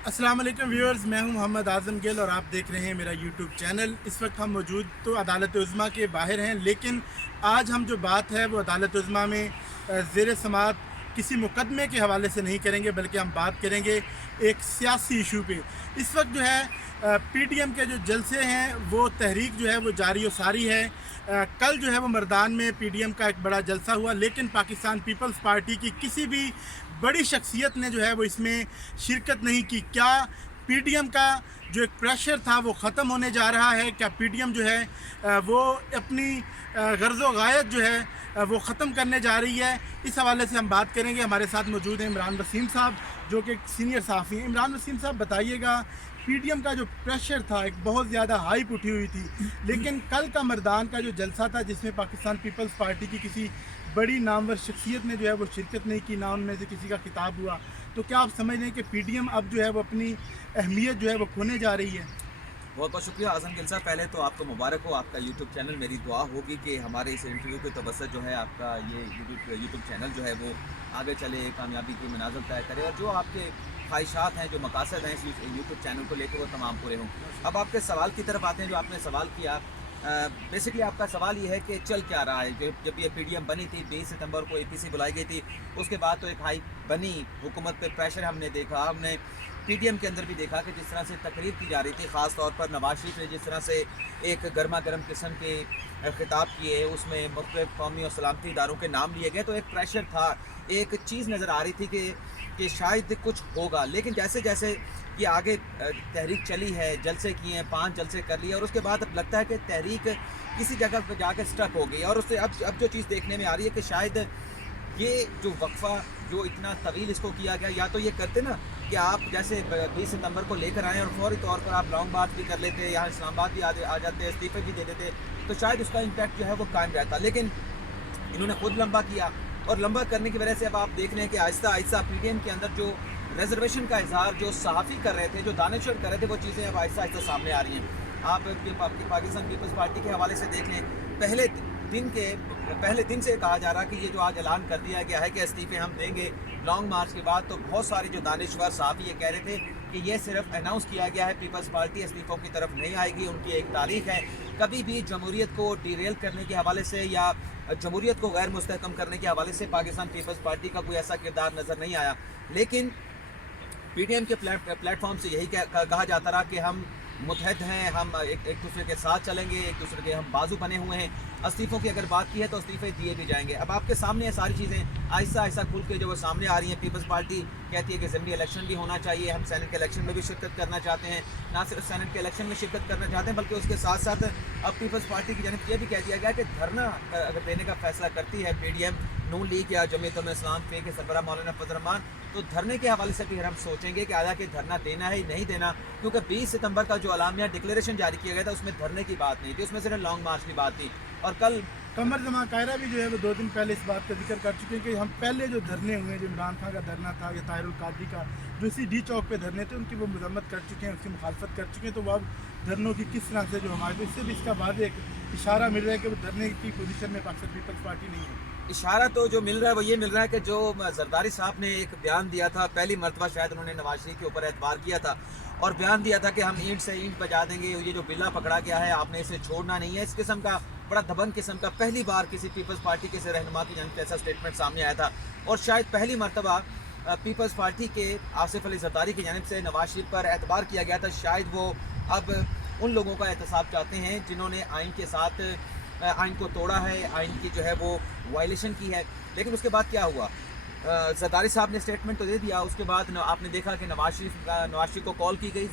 अस्सलाम वालेकुम व्यूअर्स, मैं हूं मोहम्मद आज़म गिल और आप देख रहे हैं मेरा यूट्यूब चैनल। इस वक्त हम मौजूद तो अदालत उज़्मा के बाहर हैं, लेकिन आज हम जो बात है वो अदालत उज़्मा में ज़ेर समात किसी मुकदमे के हवाले से नहीं करेंगे, बल्कि हम बात करेंगे एक सियासी इशू पे। इस वक्त जो है पीटीएम के जो जलसे हैं वो तहरीक जो है वो जारी और सारी है। कल जो है वो मर्दान में पीटीएम का एक बड़ा जलसा हुआ, लेकिन पाकिस्तान पीपल्स पार्टी की किसी भी बड़ी शख्सियत ने जो है वो इसमें शिरकत नहीं की। क्या पीटीएम का जो एक प्रेशर था वो ख़त्म होने जा रहा है? क्या पीटीएम जो है वो अपनी गर्ज़ व गायत जो है वो ख़त्म करने जा रही है? इस हवाले से हम बात करेंगे। हमारे साथ मौजूद हैं इमरान वसीम साहब, जो कि एक सीनियर सहाफ़ी हैं। इमरान वसीम साहब, बताइएगा, पीटीएम का जो प्रेशर था एक बहुत ज़्यादा हाइप उठी हुई थी, लेकिन कल का मर्दान का जो जलसा था जिसमें पाकिस्तान पीपल्स पार्टी की किसी बड़ी नामवर शख्सियत ने जो है वो शिरकत नहीं की, ना उनमें से किसी का खिताब हुआ, तो क्या आप समझ रहे हैं कि पीटीएम अब जो है वो अपनी अहमियत जो है वो खोने जा रही है? बहुत बहुत शुक्रिया आज़म गिल साहब। पहले तो आपको मुबारक हो, आपका यूट्यूब चैनल। मेरी दुआ होगी कि हमारे इस इंटरव्यू के तवसत जो है आपका ये यूट्यूब चैनल जो है वो आगे चले, कामयाबी की मनाज़िल तय करे और जो आपके ख्वाहिशात हैं, जो मकासद हैं इस यूट्यूब चैनल को लेकर, वो तमाम पूरे हों। अब आपके सवाल की तरफ आते हैं, जो आपने सवाल किया। बेसिकली आपका सवाल ये है कि चल क्या रहा है। जब ये पीटीएम बनी थी, 20 सितंबर को एपीसी बुलाई गई थी, उसके बाद तो एक हाई बनी, हुकूमत पे प्रेशर हमने देखा। हमने पीटीएम के अंदर भी देखा कि जिस तरह से तकरीर की जा रही थी, ख़ास तौर पर नवाज शरीफ ने जिस तरह से एक गर्मा गर्म किस्म के खिताब किए, उसमें मुख्तलिफ कौमी और सलामती इदारों के नाम लिए गए, तो एक प्रेशर था, एक चीज़ नज़र आ रही थी कि शायद कुछ होगा। लेकिन जैसे जैसे ये आगे तहरीक चली है, जलसे किए हैं, 5 जलसे कर लिए, और उसके बाद अब लगता है कि तहरीक किसी जगह पर जाकर स्टक हो गई। और उससे अब जो चीज़ देखने में आ रही है कि शायद ये जो वक्फा जो इतना तवील इसको किया गया, या तो ये करते ना कि आप जैसे 20 सितंबर को लेकर आएँ और फौरी तौर पर आप लॉन्ग मार्च भी कर लेते, यहाँ इस्लामाबाद भी आ जाते, इस्तीफे भी दे देते, तो शायद उसका इम्पैक्ट जो है वो कायम रहता। लेकिन इन्होंने खुद लंबा किया, और लंबा करने की वजह से अब आप देख रहे हैं कि आहिस्ता आहिस्ता पीटीएम के अंदर जो रिजर्वेशन का इजहार जो सहाफ़ी कर रहे थे, जो दानिशवर कर रहे थे, वो चीज़ें अब आहिस्ता आहिस्ता सामने आ रही हैं। आप पाकिस्तान पीपल्स पार्टी के हवाले से देख लें, पहले दिन से कहा जा रहा कि ये जो आज ऐलान कर दिया गया है कि इस्तीफे हम देंगे लॉन्ग मार्च के बाद, तो बहुत सारे जो दानिशवर सहाफ़ी ये कह रहे थे कि ये सिर्फ अनाउंस किया गया है, पीपल्स पार्टी इस्तीफ़ों की तरफ नहीं आएगी, उनकी एक तारीख है। कभी भी जमहूरियत को डिरेल करने के हवाले से या जमहूरियत को गैर मुस्तहकम करने के हवाले से पाकिस्तान पीपल्स पार्टी का कोई ऐसा किरदार नज़र नहीं आया। लेकिन पीटीएम के प्लेटफॉर्म से यही कहा जाता रहा कि हम मुतहद हैं, हम एक दूसरे के साथ चलेंगे, एक दूसरे के हम बाजू बने हुए हैं। इस्तीफ़ों की अगर बात की है तो इस्तीफ़े दिए भी जाएंगे। अब आपके सामने ये सारी चीज़ें आहिस्ता आहिस्ता खुल के जो वो सामने आ रही हैं। पीपल्स पार्टी कहती है कि ज़िमनी इलेक्शन भी होना चाहिए, हम सेनेट के इलेक्शन में भी शिरकत करना चाहते हैं, ना सिर्फ सेनेट के इलेक्शन में शिरकत करना चाहते हैं, बल्कि उसके साथ साथ अब पीपल्स पार्टी की जानिब ये भी कह दिया गया कि धरना अगर देने का फैसला करती है पीडीएम, नून लीग या जमीयत इस्लाम के सरबराह मौलाना फजल रहमान, तो धरने के हवाले से भी हम सोचेंगे कि आया कि धरना देना है नहीं देना, क्योंकि 20 सितंबर का जो अलामिया डिक्लेरेशन जारी किया गया था उसमें धरने की बात नहीं थी, उसमें सिर्फ लॉन्ग मार्च की बात थी। और कल कमर जमा कायरा भी जो है वो 2 दिन पहले इस बात का जिक्र कर चुके हैं कि हम पहले जो धरने हुए, जो इमरान खान का धरना था या ताहिरुल कादरी का जो इसी डी चौक पे धरने थे, उनकी वो मजम्मत कर चुके हैं, उसकी मुखालफत कर चुके हैं। तो वो अब धरनों की किस तरह से जो हमारे, तो इससे भी इसका वाज़ेह एक इशारा मिल रहा है कि वो धरने की पोजीशन में पाकिस्तान पीपल्स पार्टी नहीं है। इशारा तो जो मिल रहा है वो ये मिल रहा है कि जो जरदारी साहब ने एक बयान दिया था, पहली मरतबा शायद उन्होंने नवाज शरीफ के ऊपर एतबार किया था और बयान दिया था कि हम ईंट से ईंट बजा देंगे, ये जो बिल्ला पकड़ा गया है आपने इसे छोड़ना नहीं है। इस किस्म का बड़ा दबंग किस्म का पहली बार किसी पीपल्स पार्टी के से रहनुमा की जानिब से ऐसा स्टेटमेंट सामने आया था। और शायद पहली मरतबा पीपल्स पार्टी के आसिफ अली जरदारी की जानिब से नवाज शरीफ पर एतबार किया गया था। शायद वो अब उन लोगों का एहतसाब चाहते हैं जिन्होंने आइन के साथ आइन को तोड़ा है, आइन की जो है वो वायलेशन की है। लेकिन उसके बाद क्या हुआ, जरदारी साहब ने स्टेटमेंट तो दे दिया, उसके बाद आपने देखा कि नवाज शरीफ को कॉल की गई,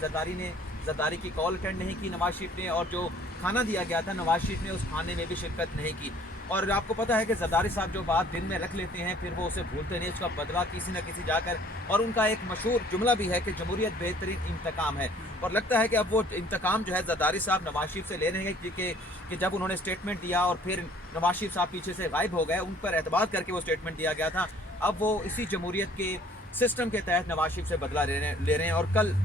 जरदारी की कॉल अटेंड नहीं की नवाज शरीफ ने, और जो खाना दिया गया था नवाज शरीफ ने उस खाने में भी शिरकत नहीं की। और आपको पता है कि जरदारी साहब जो बात दिन में रख लेते हैं फिर वो उसे भूलते नहीं, उसका बदला किसी न किसी जाकर, और उनका एक मशहूर जुमला भी है कि जमहूरियत बेहतरीन इंतकाम है। और लगता है कि अब वो इंतकाम जो है जरदारी साहब नवाज शरीफ से ले रहे हैं कि जब उन्होंने स्टेटमेंट दिया और फिर नवाज शरीफ साहब पीछे से गायब हो गए, उन पर एतबार करके वो स्टेटमेंट दिया गया था, अब वो इसी जमहूरियत के सिस्टम के तहत नवाज शरीफ से बदला ले रहे हैं। और कल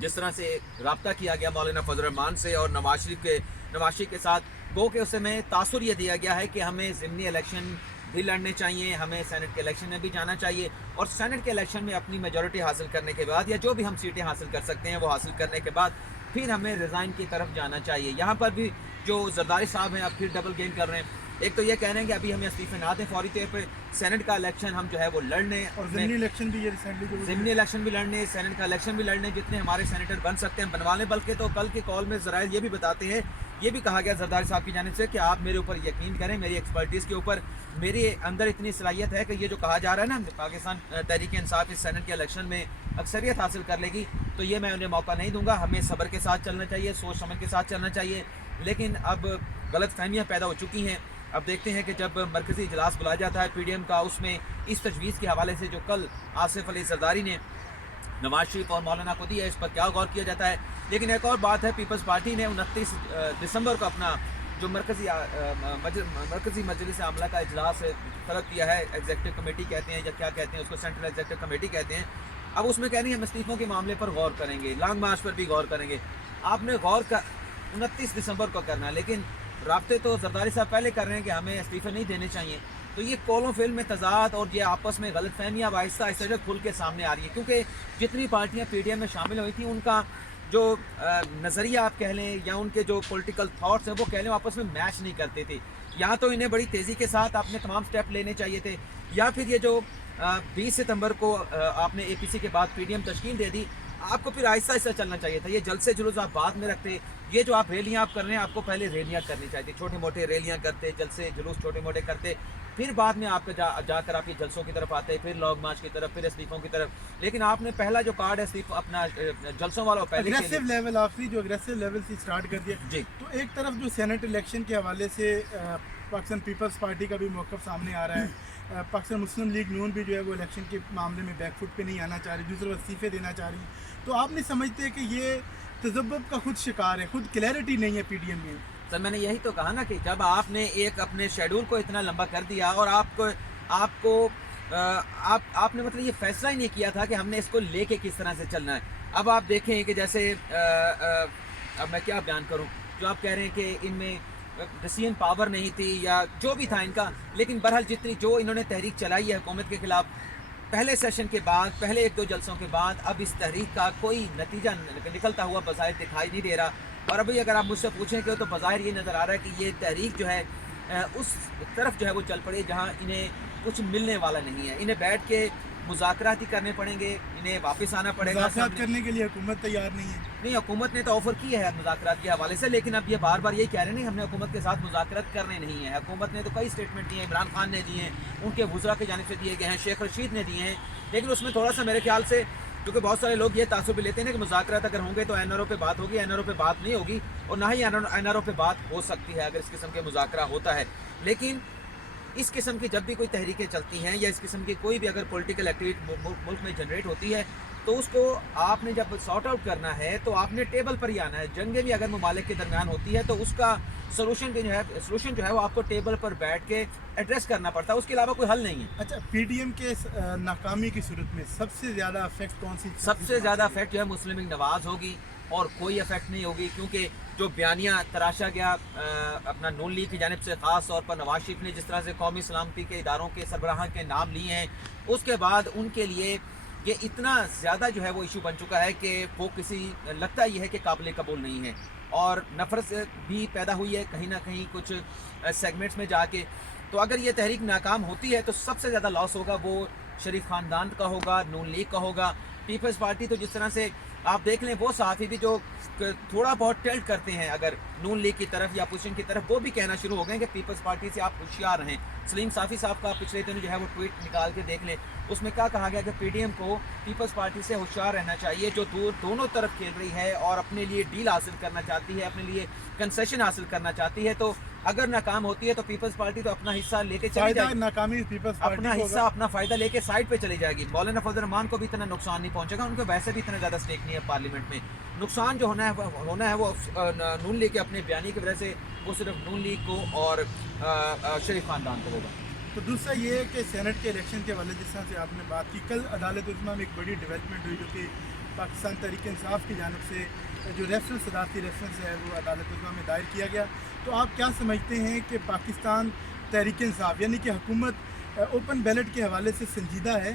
जिस तरह से रब्ता किया गया मौलाना फजल रहमान से और नवाज शरीफ के साथ, गो के उस समय तासुर ये दिया गया है कि हमें ज़िमनी इलेक्शन भी लड़ने चाहिए, हमें सेनेट के इलेक्शन में भी जाना चाहिए और सेनेट के इलेक्शन में अपनी मेजॉरिटी हासिल करने के बाद या जो भी हम सीटें हासिल कर सकते हैं वो हासिल करने के बाद फिर हमें रिज़ाइन की तरफ जाना चाहिए। यहाँ पर भी जो जरदारी साहब हैं अब फिर डबल गेम कर रहे हैं। एक तो ये कह रहे हैं कि अभी हमें इस्तीफे ना दें फौरी तौर पर, सेनेट का इलेक्शन हम जो है वो लड़ने और ज़िमनी इलेक्शन भी, ये रिसेंटली ज़िमनी इलेक्शन भी लड़ने, सेनेट का इलेक्शन भी लड़ने, जितने हमारे सेनेटर बन सकते हैं बनवा लें। बल्कि तो कल के कॉल में ज़राए ये भी बताते हैं, ये भी कहा गया जरदारी साहब की जानिब से कि आप मेरे ऊपर यकीन करें, मेरी एक्सपर्टीज़ के ऊपर, मेरे अंदर इतनी सलाहियत है कि ये जो कहा जा रहा है ना पाकिस्तान तहरीक इंसाफ इस सेनेट के इलेक्शन में अक्सरियत हासिल कर लेगी, तो ये मैं उन्हें मौका नहीं दूंगा। हमें सब्र के साथ चलना चाहिए, सोच समझ के साथ चलना चाहिए। लेकिन अब गलत फहमियाँ पैदा हो चुकी हैं। अब देखते हैं कि जब मरकज़ी इजलास बुलाया जाता है PDM का, उसमें इस तजवीज़ के हवाले से जो कल आसिफ अली जरदारी ने नवाज शरीफ और मौलाना को दिया है, इस पर क्या गौर किया जाता है। लेकिन एक और बात है, पीपल्स पार्टी ने 29 दिसंबर को अपना जो मरकज़ी मजलिस आमला का इजलास तलब किया है, एग्जीक्यूटिव कमेटी कहते हैं या क्या कहते हैं उसको, सेंट्रल एग्जीक्यूटिव कमेटी कहते हैं। अब उसमें कह रही है हम इस्तीफ़ों के मामले पर गौर करेंगे, लॉन्ग मार्च पर भी गौर करेंगे। आपने गौर का 29 दिसंबर को करना, लेकिन राब्ते तो जरदारी साहब पहले कर रहे हैं कि हमें इस्तीफ़े नहीं देने चाहिए। तो ये कौलों फिल में तजाद और ये आपस में गलत फहमियाँ आहिस्ता आहिस्ता खुल के सामने आ रही है, क्योंकि जितनी पार्टियाँ PDM में शामिल हुई थी उनका जो नज़रिया आप कह लें या उनके जो पॉलिटिकल थॉट्स हैं वो कह लें आपस में मैच नहीं करते थे। यहाँ तो इन्हें बड़ी तेज़ी के साथ आपने तमाम स्टेप लेने चाहिए थे, या फिर ये जो 20 सितंबर को आपने APC के बाद PDM तश्कील दे दी, आपको फिर आहिस्ता आहिस्ता चलना चाहिए था। ये जलसे जुलूस आप बाद में रखते, ये जो आप रैलियाँ आप कर रहे हैं आपको पहले रैलियाँ करनी चाहिए, छोटे मोटे रैलियाँ करते, जलसे जुलूस छोटे मोटे करते, फिर बाद में आपके जाकर आप ये जलसों की तरफ आते, फिर लॉन्ग मार्च की तरफ, फिर इस्तीफों की तरफ। लेकिन आपने पहला जो कार्ड है इस्तीफा अपना जलसों वाला पहले अग्रेसिव लेवल, आखिरी जो अग्रेसिव लेवल से स्टार्ट कर दिया जी। तो एक तरफ जो सेनेट इलेक्शन के हवाले से पाकिस्तान पीपल्स पार्टी का भी मौक़िफ़ सामने आ रहा है, पाकिस्तान मुस्लिम लीग नून भी जो है वो इलेक्शन के मामले में बैकफुट पे नहीं आना चाह रही, दूसरे इस्तीफ़े देना चाह रही। तो आप नहीं समझते कि ये तजब्बुब का खुद शिकार है, खुद क्लैरिटी नहीं है PDM में? सर मैंने यही तो कहा ना कि जब आपने एक अपने शेड्यूल को इतना लंबा कर दिया और आपने मतलब ये फैसला ही नहीं किया था कि हमने इसको लेके किस तरह से चलना है। अब आप देखें कि जैसे अब मैं क्या बयान करूं, जो आप कह रहे हैं कि इनमें डिसीजन पावर नहीं थी या जो भी था इनका, लेकिन बहरहाल जितनी जो इन्होंने तहरीक चलाई है हुकूमत के खिलाफ, पहले सेशन के बाद, पहले 1-2 जलसों के बाद अब इस तहरीक का कोई नतीजा निकलता हुआ बज़ाहिर दिखाई नहीं दे रहा। और अभी अगर आप मुझसे पूछें कि तो बज़ाहिर ये नज़र आ रहा है कि ये तहरीक जो है उस तरफ जो है वो चल पड़ी जहाँ इन्हें कुछ मिलने वाला नहीं है। इन्हें बैठ के मुज़ाकरात ही करने पड़ेंगे, इन्हें वापस आना पड़ेगा। मुज़ाकरात करने के लिए हुकूमत तैयार नहीं है। नहीं, हुकूमत ने तो ऑफ़र की है मुज़ाकरात के हवाले से, लेकिन अब ये बार बार यही कह रहे हैं नहीं हमने हुकूमत के साथ मुज़ाकरात करने नहीं है। हुकूमत ने तो कई स्टेटमेंट दिए हैं, इमरान खान ने दिए हैं, उनके वज़रा की जानिब से दिए गए हैं, शेख रशीद ने दिए हैं, लेकिन उसमें थोड़ा सा मेरे ख्याल से, क्योंकि बहुत सारे लोग ये तासुब भी लेते हैं कि मुज़ाकरात अगर होंगे तो NRO पे बात होगी, NRO पे बात नहीं होगी और ना ही NRO पे बात हो सकती है अगर इस किस्म के मुज़ाकरा होता है। लेकिन इस किस्म की जब भी कोई तहरीकें चलती हैं या इस किस्म की कोई भी अगर पॉलिटिकल एक्टिविटी मुल्क में जनरेट होती है तो उसको आपने जब सॉर्ट आउट करना है तो आपने टेबल पर ही आना है। जंगें भी अगर ममालिक के दरमियान होती है तो उसका सोल्यूशन जो है वो आपको टेबल पर बैठ के एड्रेस करना पड़ता है, उसके अलावा कोई हल नहीं है। अच्छा, PDM के नाकामी की सूरत में सबसे ज़्यादा इफेक्ट कौन सी? सबसे ज़्यादा इफेक्ट जो है मुस्लिम लीग नवाज़ होगी और कोई इफेक्ट नहीं होगी, क्योंकि जो बयानिया तराशा गया अपना नून लीग की जानिब से, ख़ास तौर पर नवाज शरीफ ने जिस तरह से कौमी सलामती के इदारों के सरबराहान के नाम लिए हैं, उसके बाद उनके लिए ये इतना ज़्यादा जो है वो इशू बन चुका है कि वो लगता ये है कि काबिल कबूल नहीं है और नफरत भी पैदा हुई है कहीं ना कहीं कुछ सेगमेंट्स में जाके। तो अगर ये तहरीक नाकाम होती है तो सबसे ज़्यादा लॉस होगा वो शरीफ ख़ानदान का होगा, नून लीग का होगा। पीपल्स पार्टी तो जिस तरह से आप देख लें, वो सहाफ़ी भी जो थोड़ा बहुत टिल्ट करते हैं अगर नून लीग की तरफ या अपोजिशन की तरफ, वो भी कहना शुरू हो गए कि पीपल्स पार्टी से आप होशियार रहें। सलीम साफ़ी साहब का पिछले दिनों जो है वो ट्वीट निकाल के देख लें, उसमें क्या कहा गया कि PDM को पीपल्स पार्टी से होशियार रहना चाहिए, जो दोनों तरफ खेल रही है और अपने लिए डील हासिल करना चाहती है, अपने लिए कंसेशन हासिल करना चाहती है। तो अगर नाकाम होती है तो पीपल्स पार्टी तो अपना हिस्सा लेके चली जाएगी, नाकामी पीपल्स पार्टी अपना हिस्सा अपना फ़ायदा लेके साइड पे चली जाएगी। मौलाना फजल रहमान को भी इतना नुकसान नहीं पहुंचेगा, उनको वैसे भी इतना ज़्यादा स्टेक नहीं है पार्लियामेंट में। नुकसान जो होना है वो नून लीग के अपने बयानी की वजह से वो सिर्फ नून लीग को और शरीफ ख़ानदान को होगा। तो दूसरा ये है कि सेनेट के इलेक्शन के वाले जिस तरह से आपने बात की, कल अदालत उज़्मा में एक बड़ी डेवलपमेंट हुई जो कि पाकिस्तान तहरीक इंसाफ की जानिब से जो रेफरेंस सदारती रेफरेंस है वो अदालत उज़्मा में दायर किया गया। तो आप क्या समझते हैं कि पाकिस्तान तहरीक इंसाफ यानी कि हुकूमत ओपन बैलेट के हवाले से संजीदा है?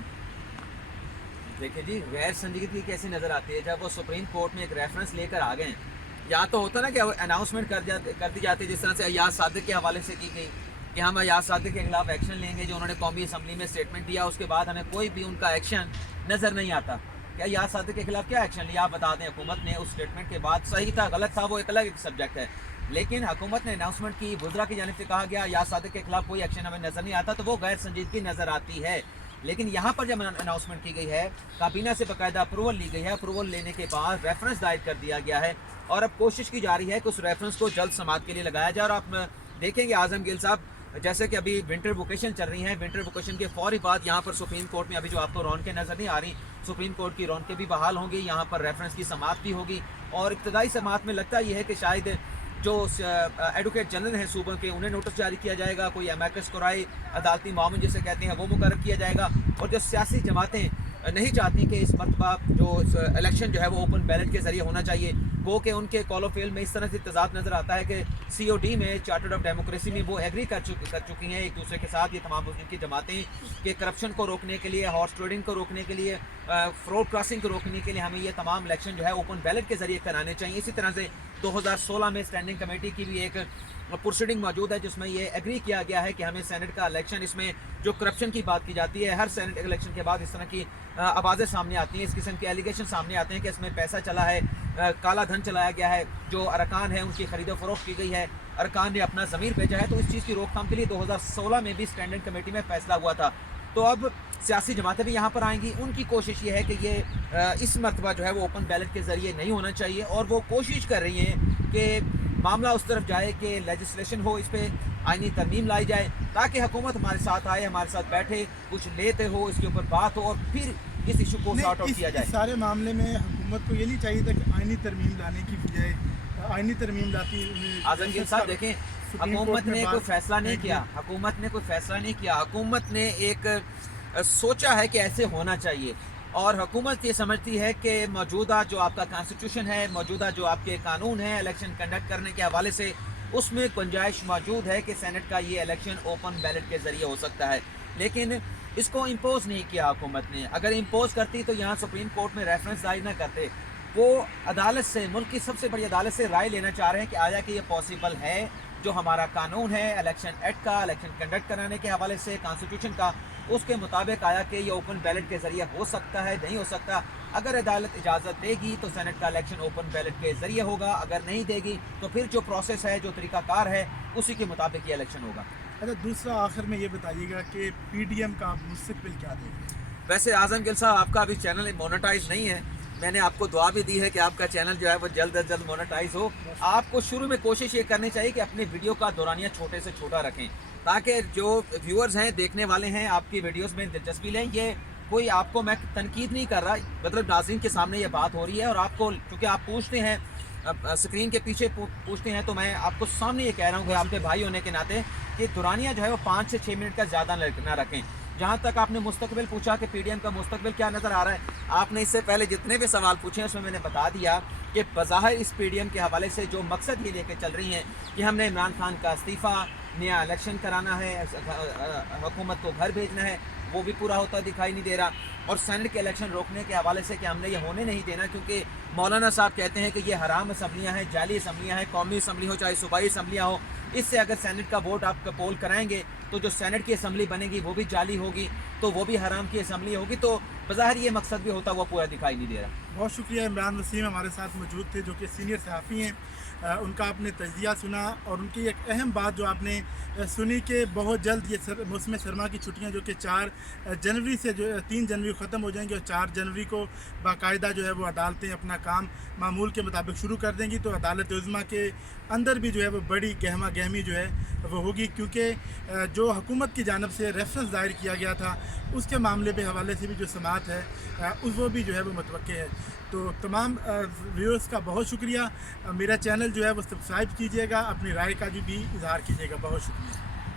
देखिए जी, गैर संजीदगी कैसी नज़र आती है जब वो सुप्रीम कोर्ट में एक रेफरेंस लेकर आ गए हैं। या तो होता ना कि अनाउंसमेंट कर दी जाती है, जिस तरह से अयाज सादिक के हवाले से की गई कि हम अयाज सादिक के खिलाफ एक्शन लेंगे, जो उन्होंने कौमी असम्बली में स्टेटमेंट दिया, उसके बाद हमें कोई भी उनका एक्शन नज़र नहीं आता। क्या अयाज सादिक के खिलाफ क्या एक्शन लिया आप बता दें। हुकूमत ने उस स्टेटमेंट के बाद, सही था गलत था वो एक अलग सब्जेक्ट है, लेकिन हुकूमत ने अनाउंसमेंट की, वज़रा की जानिब से कहा गया अयाज सादिक के खिलाफ कोई एक्शन हमें नज़र नहीं आता, तो वो गैर संजीदगी नज़र आती है। लेकिन यहाँ पर जब अनाउंसमेंट की गई है, काबीना से बाकायदा अप्रूवल ली गई है, अप्रूवल लेने के बाद रेफरेंस दायर कर दिया गया है और अब कोशिश की जा रही है कि उस रेफरेंस को जल्द समाअत के लिए लगाया जाए। और आप देखेंगे आजम गिल साहब, जैसे कि अभी विंटर वोकेशन चल रही है, विंटर वोकेशन के फौरी बाद यहाँ पर सुप्रीम कोर्ट में अभी जो आपको रौनकें नज़र नहीं आ रही, सुप्रीम कोर्ट की रौनकें भी बहाल होंगी, यहाँ पर रेफरेंस की समाअत भी होगी। और इब्तदाई समाअत में लगता यह है कि शायद जो एडवोकेट जनरल हैं सूबों के, उन्हें नोटिस जारी किया जाएगा, कोई अमैकस कुराई अदालती मामून जिसे कहते हैं वो मुकर्रर किया जाएगा। और जो सियासी जमातें नहीं चाहती कि इस मरतबा जो इलेक्शन जो है वो ओपन बैलेट के ज़रिए होना चाहिए, वो कि उनके कॉल ऑफ फेल में इस तरह से तजाद नज़र आता है कि COD में, चार्टर्ड ऑफ डेमोक्रेसी में वो एग्री कर चुकी हैं एक दूसरे के साथ, ये तमाम मुस्लिम की जमातें, कि करप्शन को रोकने के लिए, हॉर्स ट्रेडिंग को रोकने के लिए, फ्रॉड क्रॉसिंग को रोकने के लिए हमें ये तमाम इलेक्शन जो है ओपन बैलेट के ज़रिए कराने चाहिए। इसी तरह से 2016 में स्टैंडिंग कमेटी की भी एक प्रोसीडिंग मौजूद है जिसमें ये एग्री किया गया है कि हमें सेनेट का इलेक्शन, इसमें जो करप्शन की बात की जाती है, हर सेनेट इलेक्शन के बाद इस तरह की आवाज़ें सामने आती हैं, इस किस्म के एलिगेशन सामने आते हैं कि इसमें पैसा चला है, काला धन चलाया गया है, जो अरकान है उनकी खरीदो फरोख्त की गई है, अरकान ने अपना ज़मीर भेजा है। तो इस चीज़ की रोकथाम के लिए 2016 में भी स्टैंडिंग कमेटी में फैसला हुआ था। तो अब सियासी जमातें भी यहाँ पर आएंगी, उनकी कोशिश ये है कि ये इस मरतबा जो है वो ओपन बैलेट के ज़रिए नहीं होना चाहिए, और वो कोशिश कर रही हैं कि मामला उस तरफ जाए कि लेजिस्लेशन हो, इस पर आईनी तरमीम लाई जाए, ताकि हुकूमत हमारे साथ आए, हमारे साथ बैठे, कुछ लेते हो, इसके ऊपर बात हो और फिर इस इशू को सॉर्ट आउट किया जाए। सारे मामले में हुकूमत को ये नहीं चाहिए था कि आईनी तरमीम लाने की बजाय आईनी तरमीम लाती। आजम गिल साहब देखें, हुकूमत ने कोई फैसला नहीं किया, हुकूमत ने कोई फैसला नहीं किया, हुकूमत ने एक सोचा है कि ऐसे होना चाहिए, और हुकूमत ये समझती है कि मौजूदा जो आपका कॉन्स्टिट्यूशन है, मौजूदा जो आपके कानून हैं इलेक्शन कंडक्ट करने के हवाले से, उसमें गुंजाइश मौजूद है कि सेनेट का ये इलेक्शन ओपन बैलेट के ज़रिए हो सकता है। लेकिन इसको इम्पोज नहीं किया हुकूमत ने। अगर इम्पोज करती तो यहाँ सुप्रीम कोर्ट में रेफरेंस दायर ना करते। वो अदालत से, मुल्क की सबसे बड़ी अदालत से राय लेना चाह रहे हैं कि आया कि ये पॉसिबल है, जो हमारा कानून है इलेक्शन एक्ट का, इलेक्शन कंडक्ट कराने के हवाले से, कॉन्स्टिट्यूशन का, उसके मुताबिक आया कि ये ओपन बैलेट के ज़रिए हो सकता है, नहीं हो सकता। अगर अदालत इजाज़त देगी तो सेनेट का इलेक्शन ओपन बैलेट के ज़रिए होगा, अगर नहीं देगी तो फिर जो प्रोसेस है, जो तरीक़ाकार है, उसी के मुताबिक ये इलेक्शन होगा। अच्छा, दूसरा आखिर में ये बताइएगा कि PDM का मुस्तकबिल क्या देखें? वैसे आजम गिल साहब, आपका अभी चैनल मोनेटाइज नहीं है, मैंने आपको दुआ भी दी है कि आपका चैनल जो है वो जल्द अज जल्द मोनेटाइज हो। आपको शुरू में कोशिश ये करनी चाहिए कि अपनी वीडियो का दौरानिया छोटे से छोटा रखें, ताकि जो व्यूअर्स हैं, देखने वाले हैं, आपकी वीडियोस में दिलचस्पी लें। ये कोई आपको मैं तनकीद नहीं कर रहा, मतलब नाज़रीन के सामने ये बात हो रही है, और आपको चूँकि आप पूछते हैं, स्क्रीन के पीछे पूछते हैं, तो मैं आपको सामने ये कह रहा हूँ कि आपके भाई होने के नाते कि दुरानिया जो है वो 5 से 6 मिनट का ज़्यादा ना रखें। जहाँ तक आपने मुस्तकबिल पूछा कि PDM का मुस्तकबिल क्या नज़र आ रहा है, आपने इससे पहले जितने भी सवाल पूछे हैं उसमें मैंने बता दिया कि बज़ाहिर इस PDM के हवाले से जो मकसद ये लेके चल रही हैं कि हमने इमरान खान का इस्तीफ़ा, नया इलेक्शन कराना है, हुकूमत को घर भेजना है, वो भी पूरा होता दिखाई नहीं दे रहा। और सेनेट के इलेक्शन रोकने के हवाले से कि हमने ये होने नहीं देना, क्योंकि मौलाना साहब कहते हैं कि ये हराम असम्बलियाँ हैं, जाली असम्बलियाँ हैं, कौमी असम्बली हो चाहे सूबाई असम्बलियाँ हो, इससे अगर सेनेट का वोट आप पोल कराएंगे तो जो सेनेट की असम्बली बनेगी वो भी जाली होगी, तो वो भी हराम की असम्बली होगी। तो बज़ाहिर ये मकसद भी होता हुआ पूरा दिखाई नहीं दे रहा। बहुत शुक्रिया। इमरान वसीम हमारे साथ मौजूद थे, जो कि सीनियर सहाफ़ी हैं। उनका आपने तजिया सुना, और उनकी एक अहम बात जो आपने सुनी कि बहुत जल्द ये मौसम सरमा की छुट्टियां जो कि 4 जनवरी से जो 3 जनवरी ख़त्म हो जाएंगी, और 4 जनवरी को बाकायदा जो है वो अदालतें अपना काम मामूल के मुताबिक शुरू कर देंगी। तो अदालत उज़्मा के अंदर भी जो है वो बड़ी गहमा गहमी जो है वो होगी, क्योंकि जो हुकूमत की जानिब से रेफरेंस दायर किया गया था उसके मामले के हवाले से भी जो समाअत है वो भी जो है वो मुतवक्के है। तो तमाम व्यूअर्स का बहुत शुक्रिया। मेरा चैनल जो है वो सब्सक्राइब कीजिएगा, अपनी राय का भी इजहार कीजिएगा। बहुत शुक्रिया।